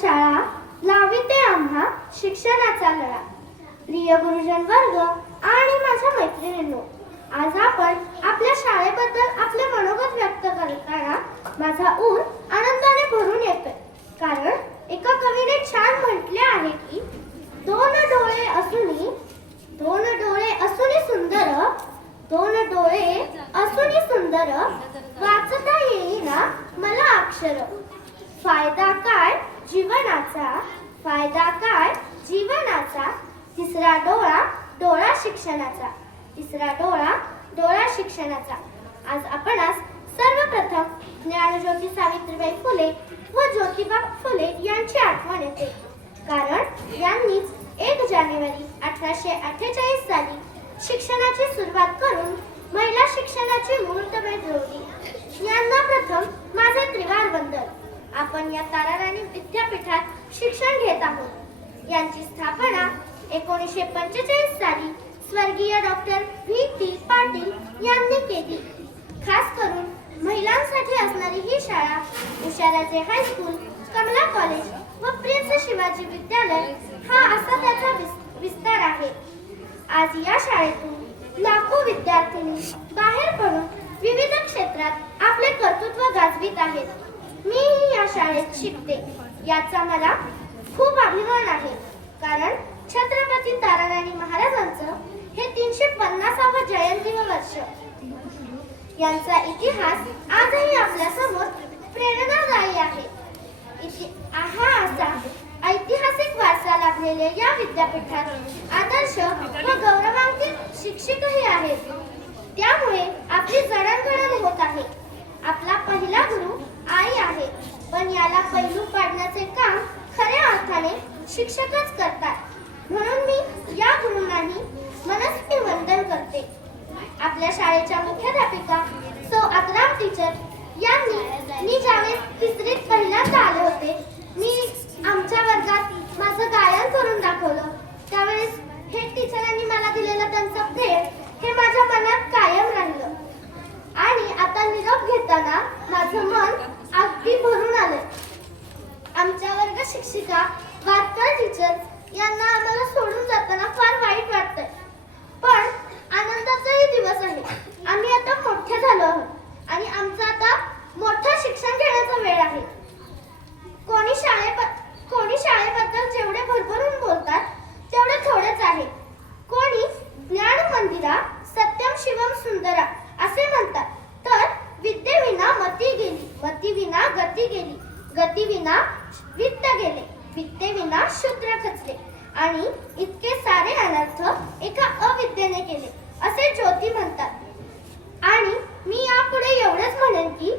शाळा लाविते आम्हा शिक्षणाचा लळा. प्रिय गुरुजन वर्ग आणि माझ्या मैत्रिणींनो, आज आपण आपल्या शाळेबद्दल आपले मनोगत व्यक्त करताना माझा ऊर आनंदाने भरून येतोय. कारण एका कवीने छान म्हटले आहे की दोन डोळे असूनी सुंदर, दोन डोळे असूनी सुंदर, वाचता येईना मला अक्षर. फायदा काय जीवनाचा, फायदा काय जीवनाचा, तिसरा डोळा डोळा शिक्षणाचा, तिसरा डोळा डोळा शिक्षणाचा. आज आपणास सर्वप्रथम ज्ञानज्योती सावित्रीबाई फुले व ज्योतिबा फुले यांची आठवण येते. कारण यांनीच 1 जानेवारी 1848 साली शिक्षणाची सुरुवात करून महिला शिक्षणाची मुहूर्तमेढ रोवली. यांना प्रथम माझे त्रिवार वंदन. आपण या ताराराणी विद्यापीठात शिक्षण घेत आहोत. यांची स्थापना 1945 साली स्वर्गीय डॉक्टर V.T. पाटील यांनी केली. खास करून महिलांसाठी असणारी ही शाळा उषाराजे हायस्कूल, कमला कॉलेज व प्रिन्स शिवाजी विद्यालय हा असा त्याचा विस्तार आहे. आज या शाळेतून लाखो विद्यार्थिनी बाहेर पडून विविध क्षेत्रात आपले कर्तृत्व गाजवीत आहेत. मीही या शाळेत शिकते याचा मला खूप अभिमान आहे. कारण छत्रपती ताराराणी महाराजांचं हे 350वे जयंती वर्ष. यांचा इतिहास आजही आपल्या समोर प्रेरणादायी आहे. हा असा ऐतिहासिक वारसा लाभलेल्या या विद्यापीठात आदर्श व गौरवान्वित शिक्षकही आहेत. त्यामुळे आपली जडणघडण होत आहे. आपला पहिला गुरु आई आहे, पण याला पैलू पाडण्याचे काम खऱ्या अर्थाने शिक्षकच करतात. म्हणून मी या गुरूंनाही मनस्वी वंदन करते. आपल्या शाळेच्या मुख्याध्यापिका सौ अकराम टीचर यांनी मी ज्यावेळेस तिसरीत पहिल्यांदा आले होते, मी आमच्या वर्गात माझं गायन करून दाखवलं. त्यावेळेस हेड टीचरांनी मला दिलेलं त्यांचं प्रेम हे माझ्या मनात कायम राहिलं. आणि आता निरोप घेताना माझं मन अगदी भरून आलं. आमच्या वर्ग शिक्षिका वाडकर टीचर यांना आम्हाला सोडून जाताना फार वाईट वाटतंय. पण आनंदाचाही दिवस आहे. आम्ही आता मोठे झालो आहोत आणि आमचं आता मोठं शिक्षण घेण्याचा वेळ आहे. कोणी शाळेबद्दल जेवढे भरभरून बोलतात तेवढे थोडेच आहे. कोणी ज्ञान मंदिरा सत्यम शिवम सुंदरा असे म्हणतात, तर विद्येविना मती गेली, मतीविना गती गेली, गतीविना वित्त गेले, विद्येविना शूद्र खचले आणि इतके सारे अनर्थ एका अविद्येने केले असे ज्योती म्हणतात. आणि मी यापुढे एवढेच म्हणेन की